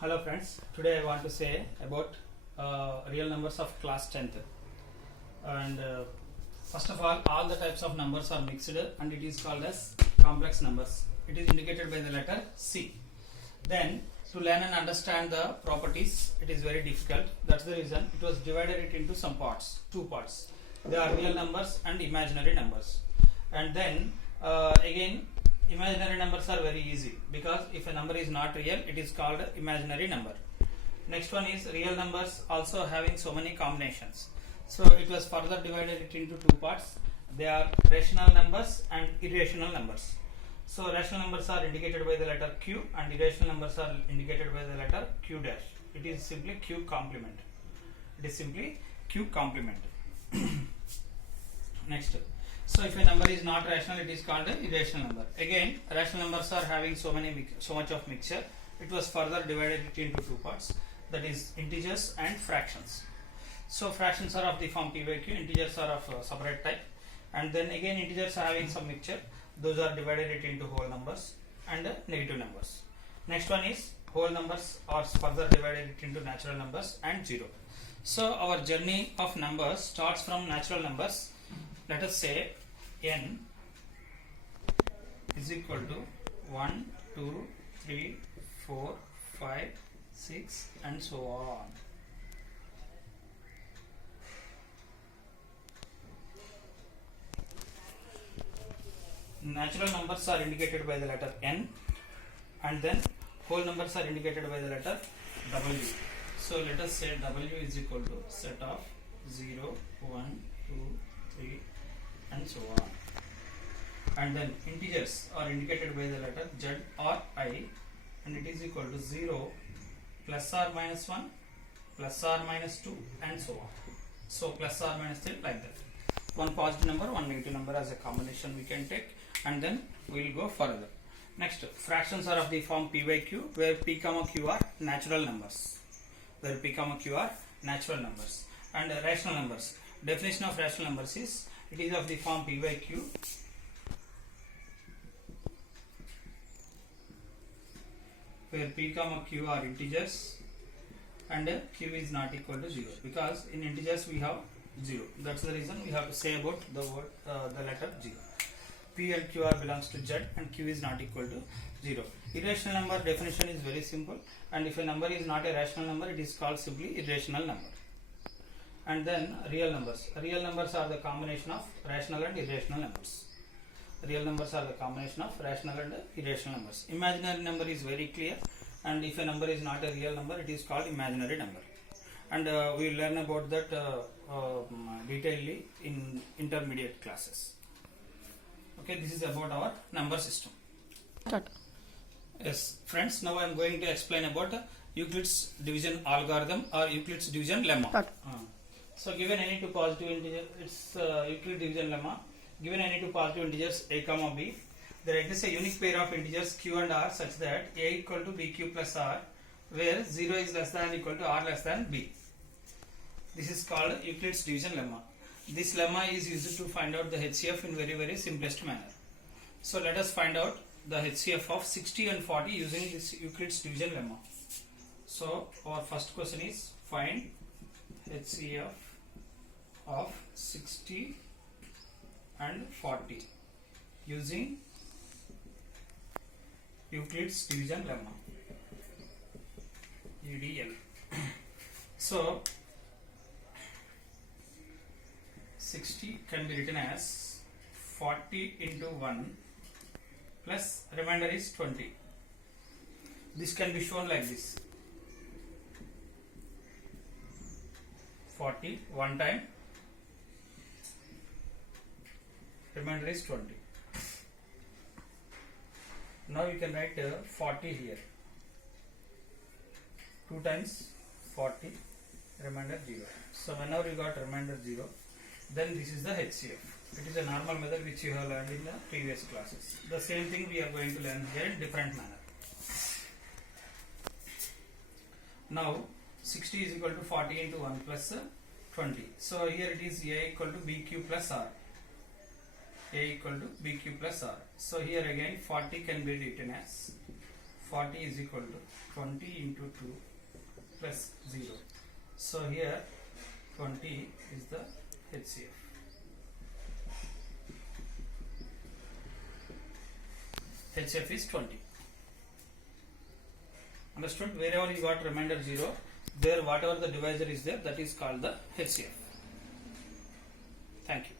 Hello friends, today I want to say about real numbers of class 10th. And first of all the types of numbers are mixed and it is called as complex numbers. It is indicated by the letter C. Then to learn and understand the properties, it is very difficult. That's the reason it was divided into some parts, two parts. They are real numbers and imaginary numbers. And then again, imaginary numbers are very easy because if a number is not real, it is called imaginary number. Next one is real numbers also having so many combinations. So it was further divided into two parts. They are rational numbers and irrational numbers. So rational numbers are indicated by the letter Q and irrational numbers are indicated by the letter Q dash. It is simply Q complement. It is simply Q complement. Next. So if a number is not rational, it is called an irrational number. Again, rational numbers are having so much of mixture. It was further divided into two parts, that is integers and fractions. So fractions are of the form p by q, integers are of separate type, and then again integers are having some mixture. Those are divided into whole numbers and negative numbers. Next one is whole numbers are further divided into natural numbers and zero. So our journey of numbers starts from natural numbers. Let us say n is equal to 1, 2, 3, 4, 5, 6 and so on. Natural numbers are indicated by the letter n and then whole numbers are indicated by the letter w. So let us say w is equal to set of 0, 1, 2, 3 and so on. And then integers are indicated by the letter z or I and it is equal to 0, plus or minus 1, plus or minus 2 and so on. So plus or minus 3 like that. One positive number, one negative number as a combination we can take, and then we will go further. Next, fractions are of the form p by q, where p comma q are natural numbers. Where p comma q are natural numbers. And rational numbers. Definition of rational numbers is it is of the form p by q, where p comma q are integers and q is not equal to 0, because in integers we have 0. That's the reason we have to say about the word the letter 0. P and q are belongs to z and q is not equal to 0. Irrational number definition is very simple, and if a number is not a rational number, it is called simply irrational number. And then real numbers. Real numbers are the combination of rational and irrational numbers. Real numbers are the combination of rational and irrational numbers. Imaginary number is very clear, and if a number is not a real number, it is called imaginary number. And we will learn about that detailedly in intermediate classes. Okay, this is about our number system. Yes, friends, now I am going to explain about Euclid's division algorithm or Euclid's division lemma. So given any two positive integers, it's Euclid division lemma. Given any two positive integers a comma b, there exists a unique pair of integers q and r such that a equal to bq plus r, where 0 is less than or equal to r less than b. This is called Euclid's division lemma. This lemma is used to find out the HCF in very simplest manner. So let us find out the HCF of 60 and 40 using this Euclid's division lemma. So our first question is find HCF of 60 and 40 using Euclid's division lemma, UDL. So 60 can be written as 40 into 1 plus remainder is 20. This can be shown like this: 40 one time, remainder is 20. Now you can write 40 here, 2 times 40, remainder 0. So whenever you got remainder 0, then this is the HCF. It is a normal method which you have learned in the previous classes. The same thing we are going to learn here in different manner. Now 60 is equal to 40 into 1 plus 20. So here it is a equal to bq plus r. A equal to bq plus r. So here again 40 can be written as 40 is equal to 20 into 2 plus 0. So here 20 is the HCF. HCF is 20. Understood? Wherever you got remainder 0, there whatever the divisor is there, that is called the HCF. Thank you.